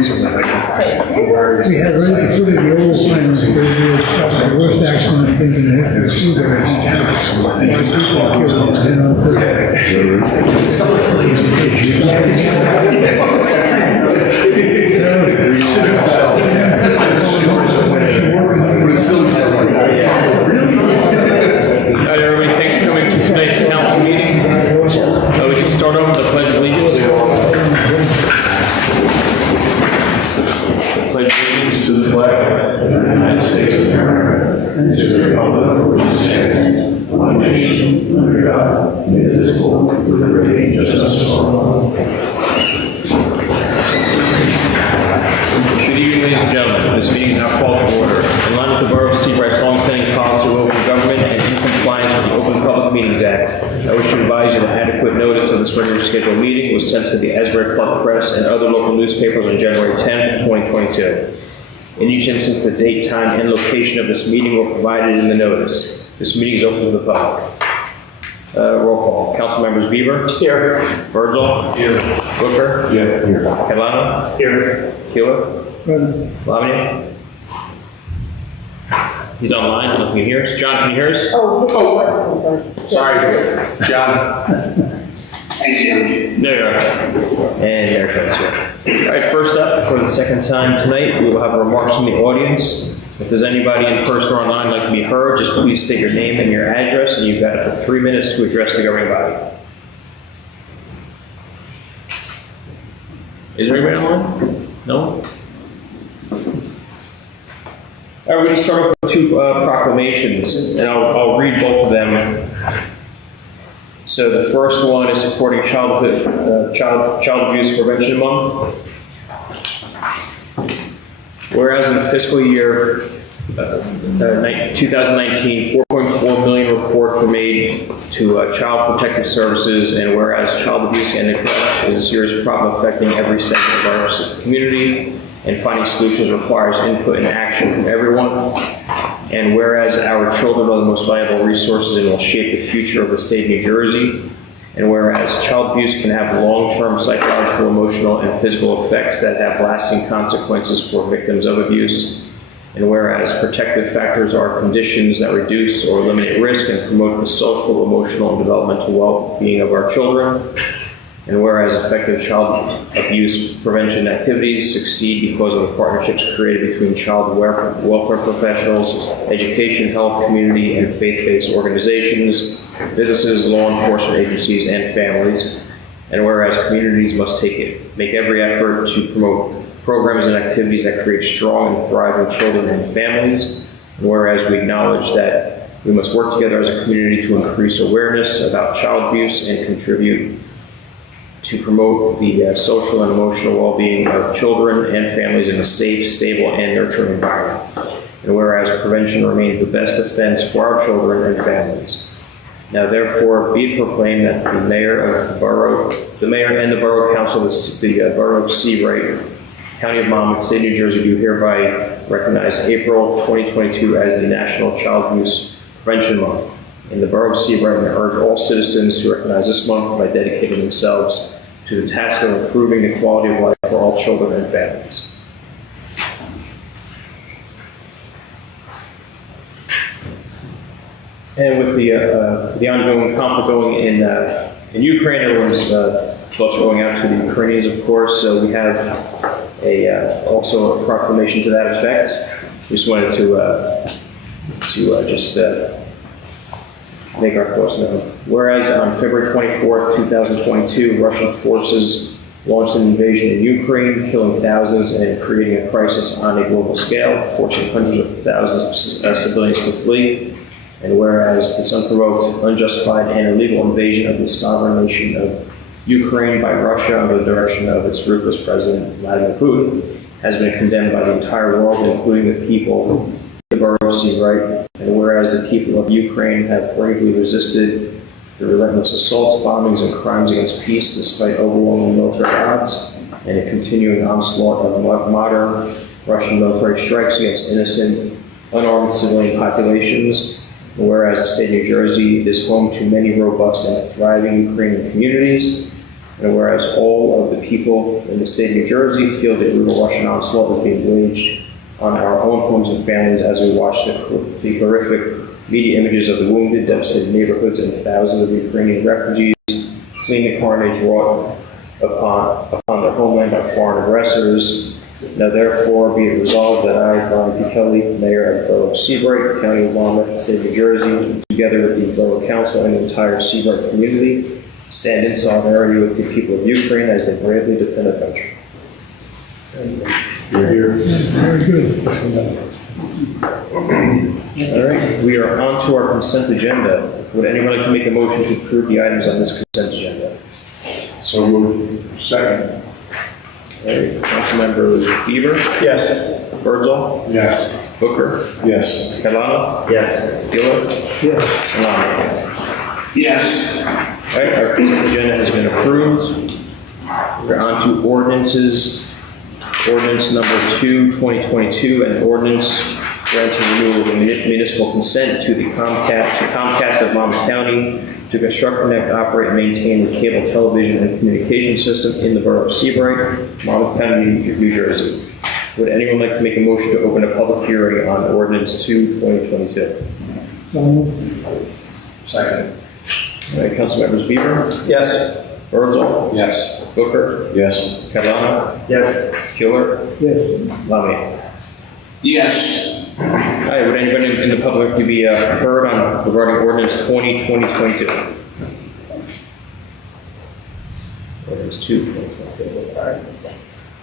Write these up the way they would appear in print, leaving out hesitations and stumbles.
recently, like, We had right at the foot of the old plans, there was the worst accident I think in the history of school there. Most people are killed, Everybody, thanks for coming to tonight's council meeting. We can start over with the Pledge of Allegiance. Pledge of Allegiance To the flag of the United States of America, and to the republic for which it stands, one nation, under God, indivisible, with liberty and justice for all. Good evening, ladies and gentlemen. This meeting is now called to order. In line with the Borough of Seabright's longstanding policy of open government and in compliance with the Open Public Meetings Act, I wish to advise you that adequate notice of this regular scheduled meeting was sent to the Asbury Park Press and other local newspapers on January 10th, 2022. In each instance, the date, time, and location of this meeting were provided in the notice. This meeting is open to the public. Roll call. Council members Bieber. Here. Virgil. Here. Booker. Yeah, here. Catalano. Here. Keeler. Lavanya. He's online. I don't know if he can hear us. John, can you hear us? I'm sorry. John. There you are. And there it goes. All right, first up, for the second time tonight, we will have remarks from the audience. If there's anybody in person or online like to be heard, just please state your name and your address, and you've got up to 3 minutes to address the governing body. Is there anybody online? No? All right, we're going to start off with two proclamations, and I'll read both of them. So the first one is supporting Child Abuse Prevention Month. Whereas in the fiscal year 2019, 4.4 million reports were made to Child Protective Services, and whereas child abuse and neglect is a serious problem affecting every segment of our community, and finding solutions requires input and action from everyone. And whereas our children are the most valuable resources and will shape the future of the state of New Jersey. And whereas child abuse can have long-term psychological, emotional, and physical effects that have lasting consequences for victims of abuse. And whereas protective factors are conditions that reduce or eliminate risk and promote the social, emotional, and developmental well-being of our children. And whereas effective child abuse prevention activities succeed because of the partnerships created between child welfare professionals, education, health, community, and faith-based organizations, businesses, law enforcement agencies, and families. And whereas communities must make every effort to promote programs and activities that create strong and thriving children and families. And whereas we acknowledge that we must work together as a community to increase awareness about child abuse and contribute to promote the social and emotional well-being of children and families in a safe, stable, and nurturing environment. And whereas prevention remains the best defense for our children and families. Now therefore be it proclaimed that the mayor and the borough council of the borough of Seabright, County of Monmouth, State of New Jersey, do hereby recognize April 2022 as the National Child Abuse Prevention Month. In the borough of Seabright, I urge all citizens to recognize this month by dedicating themselves to the task of improving the quality of life for all children and families. And with the ongoing conflict going in Ukraine, everyone's thoughts going out to the Ukrainians, of course. So we have also a proclamation to that effect. We just wanted to make our thoughts known. Whereas on February 24th, 2022, Russian forces launched an invasion in Ukraine, killing thousands and creating a crisis on a global scale, forcing hundreds of thousands of civilians to flee. And whereas this unprovoked, unjustified, and illegal invasion of the sovereign nation of Ukraine by Russia under the direction of its ruthless president, Vladimir Putin, has been condemned by the entire world, including the people of the borough of Seabright. And whereas the people of Ukraine have bravely resisted the relentless assaults, bombings, and crimes against peace despite overwhelming military odds and a continuing onslaught of modern Russian military strikes against innocent, unarmed civilian populations. And whereas the state of New Jersey is home to many robust and thriving Ukrainian communities. And whereas all of the people in the state of New Jersey feel that brutal Russian onslaught is being waged on our own homes and families as we watch the horrific media images of the wounded, devastated neighborhoods, and thousands of Ukrainian refugees fleeing the carnage wrought upon their homeland by foreign aggressors. Now therefore be it resolved that I, Brian P. Kelly, Mayor of the Borough of Seabright, County of Monmouth, State of New Jersey, together with the Borough Council and the entire Seabright community, stand in solidarity with the people of Ukraine as they bravely defend their country. You're here. Very good. All right, we are on to our consent agenda. Would anyone like to make a motion to approve the items on this consent agenda? So moved. Second. All right, Councilmember Bieber, Yes. Birdsall, Yes. Booker, Yes. Catalano, Yes. Gillett, Yes. and Lamb. Yes. All right, our consent agenda has been approved. We're on to ordinances. Ordinance number 2, 2022, and ordinance granting renewal of municipal consent to the Comcast of Monmouth County to construct, connect, operate, and maintain the cable television and communication system in the borough of Seabright, Monmouth County, New Jersey. Would anyone like to make a motion to open a public hearing on ordinance 2, 2022? So moved. Second. All right, Councilmembers Bieber, Yes. Birdsall, Yes. Booker, Yes. Catalano, Yes. Gillett, Yes. Lamia. Yes. All right, would anybody in the public to be heard on regarding ordinance 20, 2022? Ordinance 2, 2022.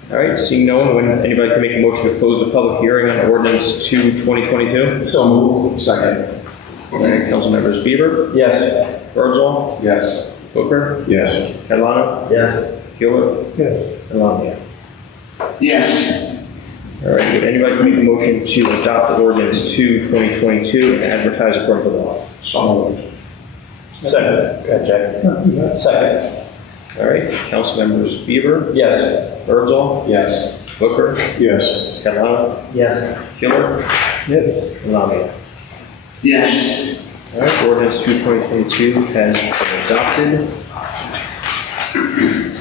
All right, seeing no one, would anybody can make a motion to close the public hearing on ordinance 2, 2022? So moved. Second. All right, council members Bieber, Yes. Birdsall, Yes. Booker, Yes. Catalano, Yes. Gillett, Yes. and Lamia. Yes. All right, would anybody make a motion to adopt ordinance 2, 2022 and advertise according to law? So moved. Second. Go ahead, Jack. Second. All right, council members Bieber, Yes. Birdsall, Yes. Booker, Yes. Catalano, Yes. Gillett, Yes. and Lamia. Yes. All right, ordinance 2, 2022 has been adopted.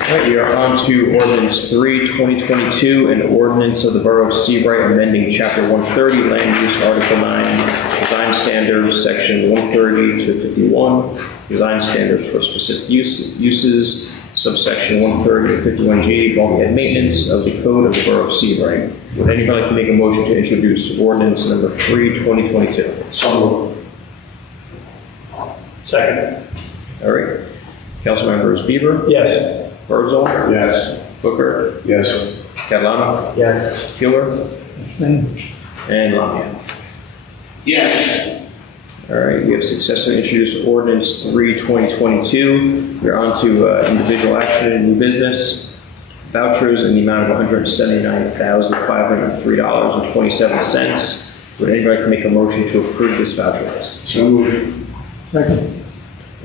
All right, we are on to ordinance 3, 2022, an ordinance of the Borough of Seabright amending Chapter 130, Land Use, Article 9, Design Standards, Section 130 to 51, Design Standards for Specific Uses, subsection 130 to 51G, bulkhead maintenance of the Code of the Borough of Seabright. Would anybody like to make a motion to introduce ordinance number 3, 2022? So moved. Second. All right. Councilmembers Bieber, Yes. Birdsall, Yes. Booker, Yes. Catalano, Yes. Giller, Same. and Lamia. Yes. All right, we have successfully introduced ordinance 3, 2022. We're on to individual action and new business. Vouchers in the amount of $179,503.27. Would anybody like to make a motion to approve this voucher list? So moved. Second.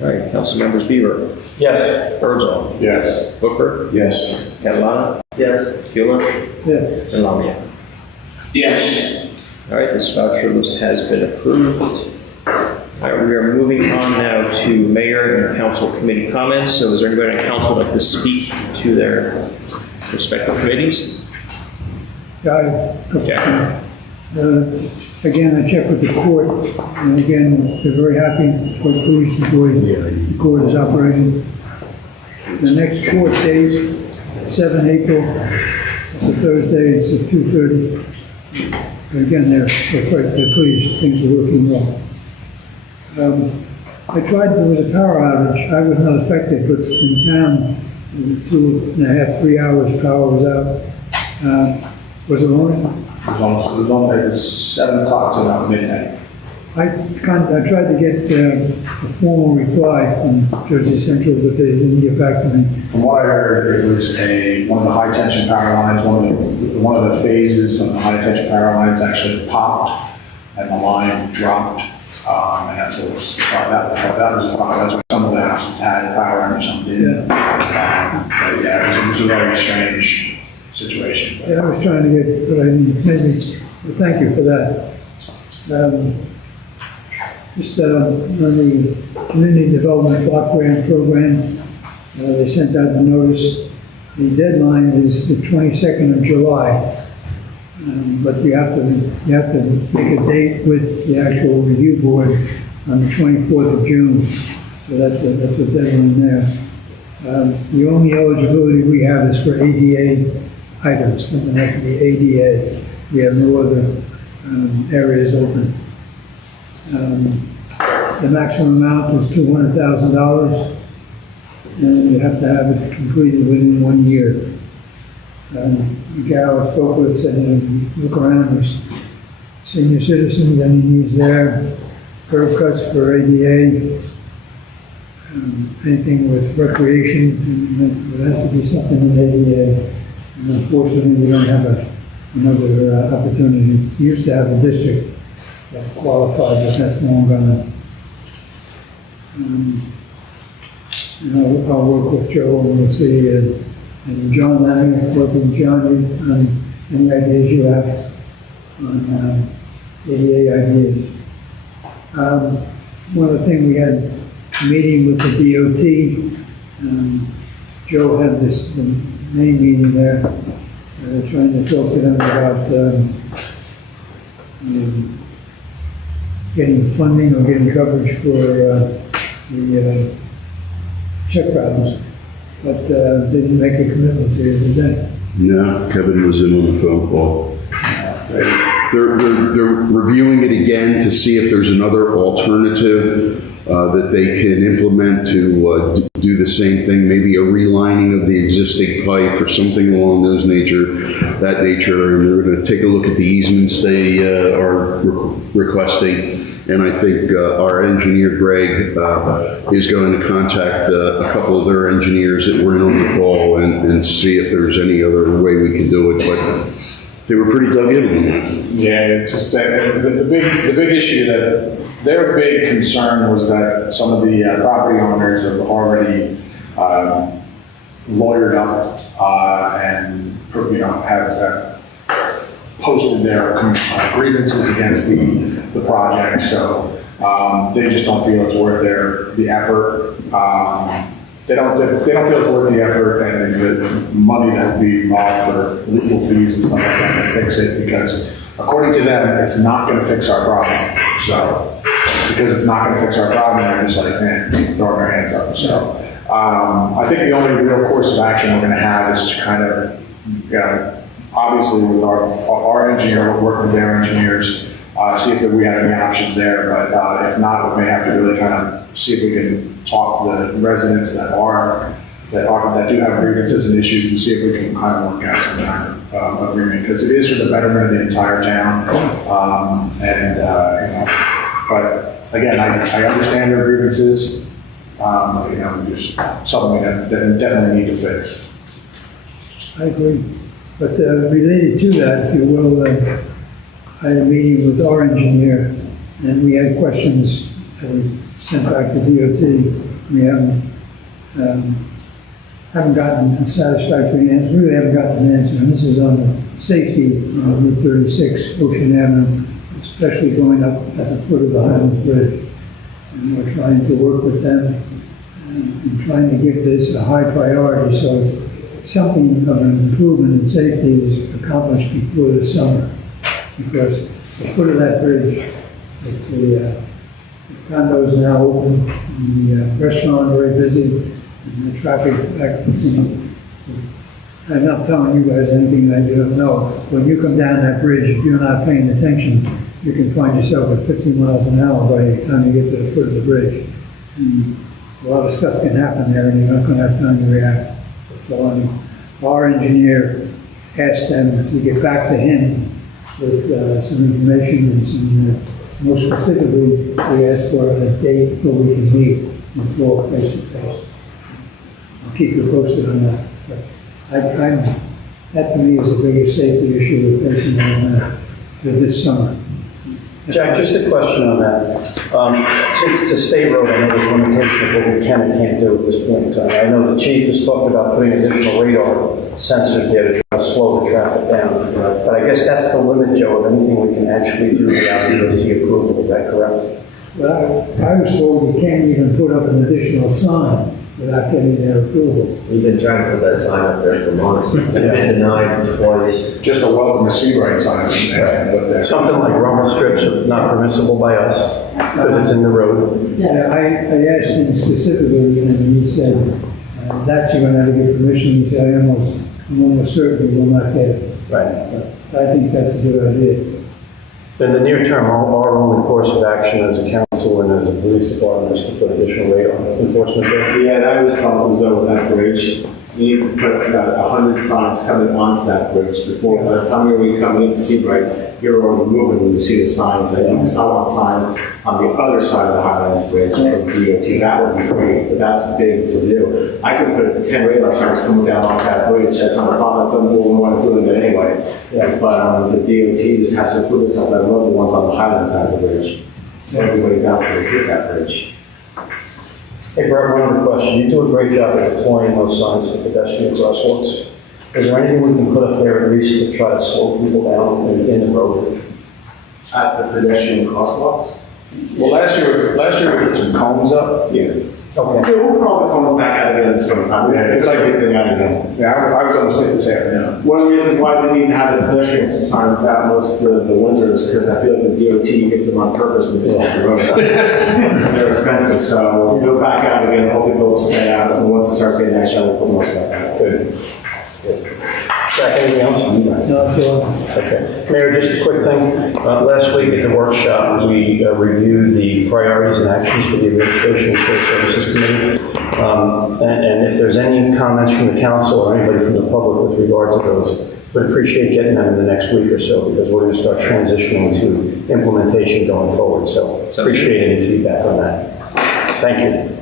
All right, council members Bieber, Yes. Birdsall, Yes. Booker, Yes. Catalano, Yes. Giller, Yes. and Lamia. Yes. All right, this voucher list has been approved. All right, we are moving on now to mayor and council committee comments. So is there anybody on council like to speak to their respective committees? Guy. Jack? Again, I checked with the court, and again, they're very happy, quite pleased with the way the court is operating. The next court date, 7 April, the Thursday, is at 2:30. Again, they're pleased, things are working well. I tried with a power outage, I was not affected, but in town, 2.5, 3 hours power was out. Was it on? It was on there, it was 7 o'clock to about midnight. I tried to get a formal reply from Jersey Central, but they didn't get back to me. From what I heard, it was one of the high tension power lines, one of the phases on the high tension power lines actually popped and the line dropped. And that's what was, that was the problem. That's why some of the houses had power and some didn't. But yeah, it was a very strange situation. Yeah, I was trying to get, but I didn't, maybe, but thank you for that. Just on the community development block grant program, They sent out the notice. The deadline is the 22nd of July. But you have to make a date with the actual review board on the 24th of June. So that's a deadline there. The only eligibility we have is for ADA items. Something has to be ADA. We have no other areas open. The maximum amount is $200,000, and you have to have it completed within 1 year. The gal I spoke with said, look around, there's senior citizens, any needs there, curb cuts for ADA, anything with recreation, and there has to be something in ADA. And unfortunately, we don't have another opportunity. We used to have a district that qualified, but that's long gone. I'll work with Joe and we'll see. And John Lanning, work with John on any ideas you have on ADA ideas. One other thing, we had a meeting with the DOT. Joe had the main meeting there, trying to talk to them about getting funding or getting coverage for the check problems. But they didn't make a commitment to you, did they? No, Kevin was in on the phone call. They're reviewing it again to see if there's another alternative that they can implement to do the same thing, maybe a relining of the existing pipe or something along that nature. And they're going to take a look at the easements they are requesting. And I think our engineer, Greg, is going to contact a couple of their engineers that were in on the call and see if there's any other way we can do it. But they were pretty dug in on that. Yeah, it's just the big issue that their big concern was that some of the property owners have already lawyered up and have posted their grievances against the project, so they just don't feel it's worth the effort. They don't feel it's worth the effort and the money that would be involved for legal fees and stuff like that to fix it, because according to them, it's not going to fix our problem. So because it's not going to fix our problem, they're just like, man, throwing our hands up. So I think the only real course of action we're going to have is to kind of, obviously with our engineer, we'll work with their engineers, see if we have any options there. But if not, we may have to really kind of see if we can talk to the residents that do have grievances and issues and see if we can kind of work out some kind of agreement, because it is for the betterment of the entire town. But again, I understand their grievances. There's something that definitely need to fix. I agree. But related to that, if you will, I had a meeting with our engineer, and we had questions that we sent back to DOT. We haven't gotten a satisfactory answer. Really haven't gotten an answer. And this is on the safety on Route 36, Ocean Avenue, especially going up at the foot of the Highlands Bridge. And we're trying to work with them and trying to give this a high priority so it's something of an improvement in safety is accomplished before the summer. Because the foot of that bridge, the condos now open, and the restaurant very busy, and the traffic back, I'm not telling you guys anything that you don't know. When you come down that bridge, if you're not paying attention, you can find yourself at 50 miles an hour by the time you get to the foot of the bridge. And a lot of stuff can happen there, and you're not going to have time to react. So our engineer asked them to get back to him with some information and some, more specifically, we asked for a date where we can meet and talk face to face. I'll keep you posted on that. But that to me is the biggest safety issue we're facing for this summer. Jack, just a question on that. Since it's a state road, I know there's limitations of what we can and can't do at this point in time. I know the chief has talked about putting additional radar sensors there to try to slow the traffic down. But I guess that's the limit, Joe, of anything we can actually do without DOT approval. Is that correct? Well, I was told we can't even put up an additional sign without getting their approval. We've been trying to put that sign up there for months. We've been denied twice. Just a welcome to Seabright sign. Put there. Something like rumble strips are not permissible by us because it's in the road. Yeah, I asked him specifically, and he said, that you're gonna have to get permission. He said, I'm almost certain you will not get it. Right. But I think that's a good idea. In the near term, our only course of action as a council and as a police department is to put additional radar enforcement there. Yeah, and I was told as though with that bridge, you need to put about 100 signs coming onto that bridge before, by the time you're coming into Seabright, you're already moving when you see the signs. They need some on signs on the other side of the Highlands Bridge from DOT. That would be great, but that's big to do. I could put 10 radar signs coming down off that bridge. That's not a problem. Some people want to do it anyway. Yeah. But the DOT just has to put this up. I love the ones on the Highland side of the bridge. So everybody down to hit that bridge. Hey, Brett, one other question. You do a great job of deploying those signs for pedestrian crosswalks. Is there anything we can put up there at least to try to slow people down in the road? At the pedestrian crosswalks? Well, last year we put some cones up. Yeah. Okay. Yeah, we'll probably come back out again in the summertime. Yeah, It's like everything out again. Yeah, I was going to say this afternoon. One of the reasons why we didn't even have the pedestrian signs out most of the winter is because I feel like the DOT gets them on purpose when they start the road. They're expensive, so we'll go back out again, hopefully they'll stay out, and once it starts getting nice, we'll put more stuff out. Good. Zach, anything else? No, so, Okay. Mayor, just a quick thing. Last week at the workshop, we reviewed the priorities and actions for the Administration and Shared Services Committee. And if there's any comments from the council or anybody from the public with regard to those, would appreciate getting them in the next week or so because we're going to start transitioning to implementation going forward. So appreciate any feedback on that. Thank you.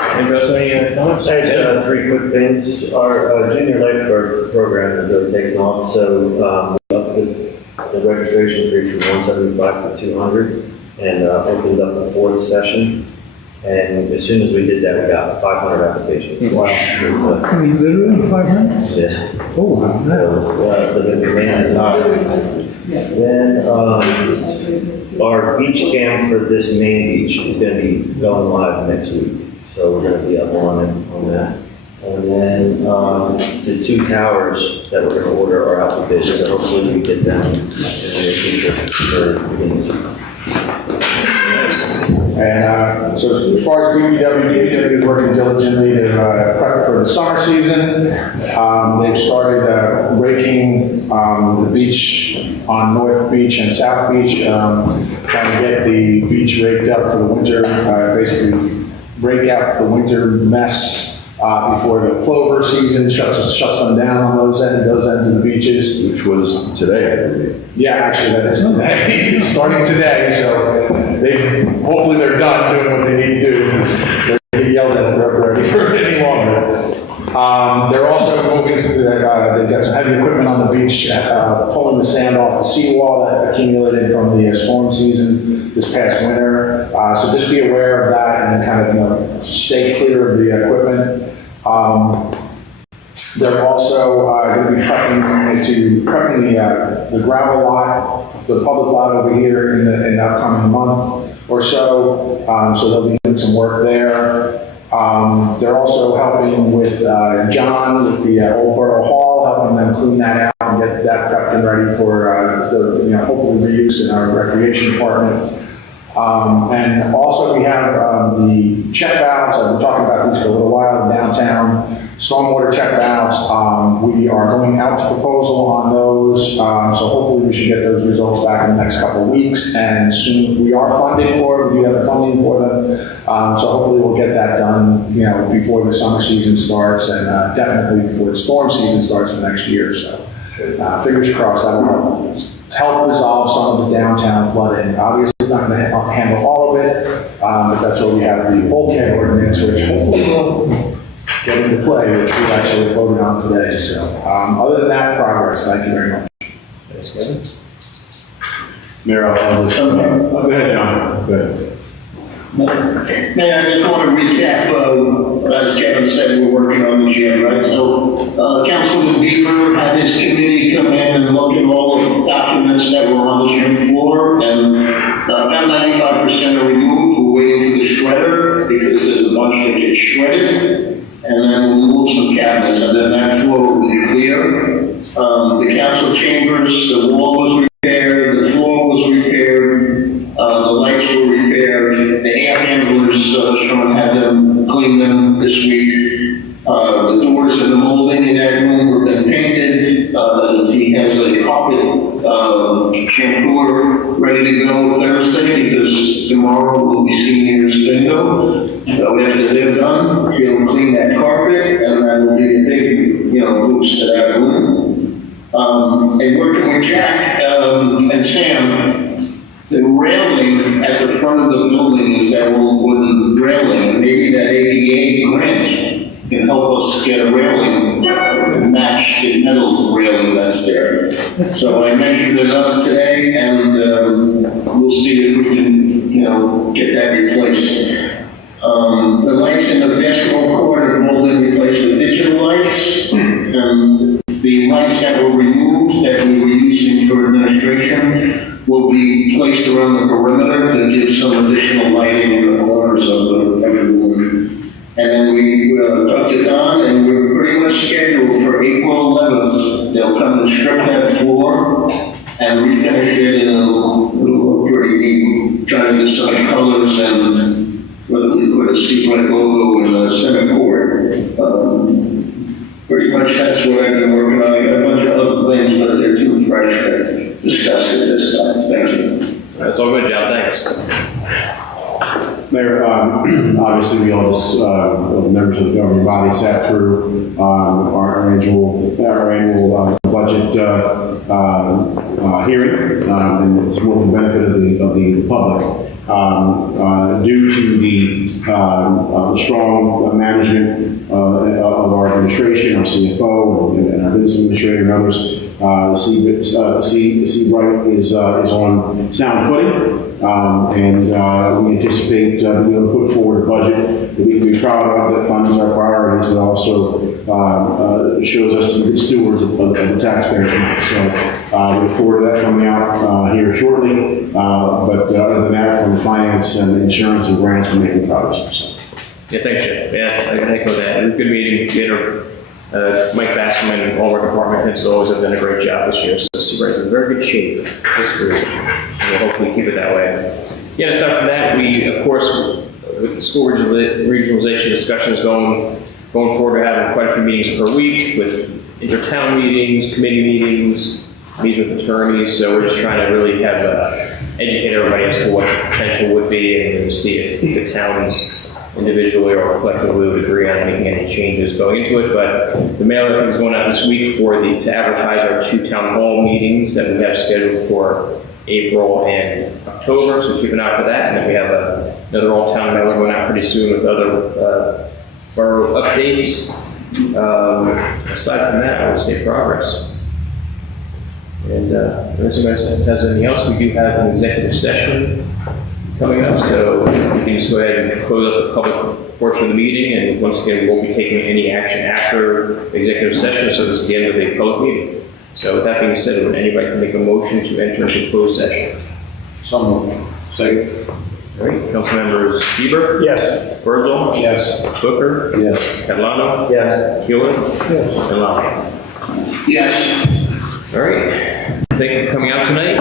Anybody else have any comments? Thanks, 3 quick things. Our junior lifeguard program has really taken off, so we upped the registration fee from 175 to 200 and opened up the 4th session. And as soon as we did that, we got 500 applications. Wow. I mean, literally 500? Yeah. Oh, wow. Then our beach cam for this main beach is going to be going live next week. So we're going to be up on that. And then the 2 towers that we're going to order are out for bid, so hopefully we get them in the near future for the beginning of the season. And so as far as DPW is working diligently to prep for the summer season. They've started raking the beach on North Beach and South Beach, trying to get the beach raked up for the winter, basically rake out the winter mess before the plover season shuts them down on those ends of the beaches. Which was today, I believe. Yeah, actually, that is today. Starting today, so hopefully they're done doing what they need to do because they're getting yelled at if they're ready for it any longer. They're also moving. They've got some heavy equipment on the beach, pulling the sand off the seawall that accumulated from the storm season this past winter. So just be aware of that and kind of stay clear of the equipment. They're also going to be prepping the gravel lot, the public lot over here in the upcoming month or so. So they'll be doing some work there. They're also helping with John with the Old Borough Hall, helping them clean that out and get that prepped and ready for hopefully reuse in our recreation department. And also we have the check valves. I've been talking about these for a little while in downtown. Stormwater check valves. We are going out to proposal on those. So hopefully we should get those results back in the next couple of weeks. And soon we are funding for it. We have the funding for them. So hopefully we'll get that done, before the summer season starts and definitely before the storm season starts for next year. So fingers crossed that will help resolve some of the downtown flooding. Obviously, it's not going to handle all of it, but that's where we have the bulkhead ordinance, which hopefully will get into play, which we actually voted on today. So, other than that, progress. Thank you very much. Thanks, Kevin. Mayor, I'll go ahead, John. Go ahead. Mayor, I just want to recap, as Kevin said, we're working on the gym, right? So, Councilman Beaver had his committee come in and look at all of the documents that were on the gym floor, and about 95% are removed. We're waiting for the shredder because there's a much that gets shredded, and then we'll move some cabinets, and then that floor will be clear. The council chambers, the wall was repaired, the floor was repaired, the lights were repaired, the air handlers, Sean had them clean them this week. The doors and the molding in that room have been painted. He has a carpet shampooer ready to go Thursday because tomorrow will be seniors bingo. So after they're done, he'll clean that carpet, and that will be a big, boost to that room. And working with Jack and Sam, the railing at the front of the building is that old wooden railing, and maybe that ADA grant can help us get a railing and match the metal railing that's there. So I measured it up today, and we'll see if we can, get that replaced. The lights in the basketball court have all been replaced with digital lights, and the lights that were removed that we were using for administration will be placed around the perimeter to give some additional lighting in the corners of the room. And then we talked to Don, and we're pretty much scheduled for April 11th. They'll come and strip that floor and refinish it, and it'll look pretty neat. Trying to decide colors and whether we put a Seabright logo in the center court. Pretty much that's what I've been working on. I got a bunch of other things, but they're too fresh to discuss at this time. Thank you. That's all good, John, thanks. Mayor, obviously we all just, members of the governing body sat through our annual budget hearing, and it's more for the benefit of the public. Due to the strong management of our administration, our CFO, and our business administrator and others, Seabright is on sound footing. And we anticipate being able to put forward a budget that we can be proud of, that funds our priorities, but also shows us to be good stewards of the taxpayers. So we look forward to that coming out here shortly. But other than that, from finance and insurance and grants, we're making progress. So. Yeah, thanks, Jim. Yeah, I can echo that. It was a good meeting. We had Mike Baskerman and all of our department heads always have done a great job this year. So Seabright's in very good shape this year. We'll hopefully keep it that way. Yeah, aside from that, we, of course, with the school regionalization discussions going forward, we're having quite a few meetings per week with intertown meetings, committee meetings with attorneys. So we're just trying to really have educate everybody as to what the potential would be and see if the towns individually or collectively would agree on making any changes going into it. But the mailer is going out this week to advertise our 2 town hall meetings that we have scheduled for April and October, so keep an eye for that. And then we have another all-town mailer going out pretty soon with other borough updates. Aside from that, I would say progress. And if somebody has anything else, we do have an executive session coming up, so we can just go ahead and close up the public portion of the meeting. And once again, we won't be taking any action after the executive session, so this is the end of the public meeting. So with that being said, would anybody can make a motion to enter into closed session? Some second. All right, council members Bieber? Yes. Bergel? Yes. Booker? Yes. Catalano? Yes. Keeler? Yes. And Lally? Yes. All right. Thank you for coming out tonight.